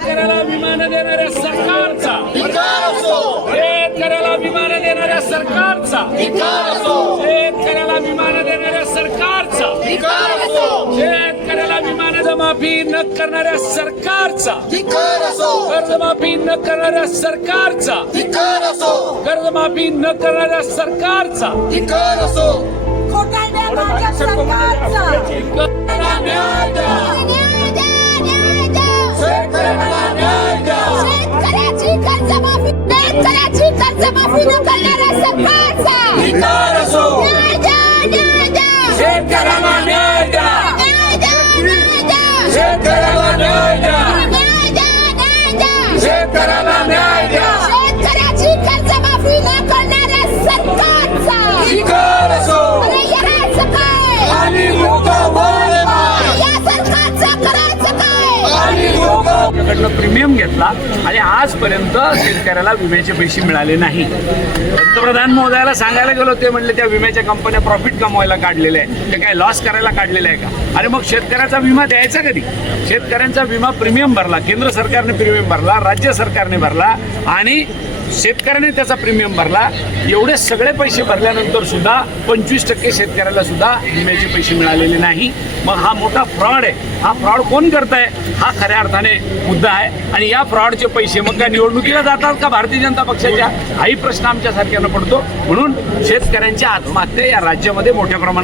शेतकऱ्याला विमान देणाऱ्या सरकारचा. शेतकऱ्याला विमान देणाऱ्या सरकारचा. शेतकऱ्याला विमान देणाऱ्या सरकारचा. शेतकऱ्याला विमान माफी न करणाऱ्या सरकारचा. कर्जमाफी न करणाऱ्या सरकारचा. कर्जमाफी न करणाऱ्या सरकारचा. शेतकऱ्याची कर्जमाफी न करणाऱ्या सरकारचा धिक्कार असो न्याय द्या, न्याय द्या. शेतकऱ्याला न्याय द्या न्याय द्या, न्याय द्या. शेतकऱ्याला न्याय द्या न्याय द्या, न्याय द्या. शेतकऱ्याला न्याय लोक प्रीमियम घेतला आणि आजपर्यंत शेतकऱ्याला विम्याचे पैसे मिळाले नाही. पंतप्रधान महोदयाला सांगायला गेलो ते म्हणले त्या विम्याच्या कंपन्या प्रॉफिट कमवायला काढलेल्या आहे ते काय लॉस करायला काढलेलं आहे का? अरे मग शेतकऱ्याचा विमा द्यायचा कधी? शेतकऱ्यांचा विमा प्रीमियम भरला केंद्र सरकारने प्रीमियम भरला राज्य सरकारने भरला आणि शेतकऱ्याने त्याचा प्रीमियम भरला. एवढे सगळे पैसे भरल्यानंतर सुद्धा पंचवीस टक्के शेतकऱ्याला सुद्धा विम्याचे पैसे मिळालेले नाही. मग हा मोठा फ्रॉड आहे. हा फ्रॉड कोण करत आहे हा खऱ्या अर्थाने मुद्दा आहे. आणि या फ्रॉडचे पैसे मग काय निवडणुकीला जातात का भारतीय जनता पक्षाच्या? हाही प्रश्न आमच्या सारख्यानं पडतो. म्हणून शेतकऱ्यांच्या आत्महत्या या राज्यामध्ये मोठ्या प्रमाणात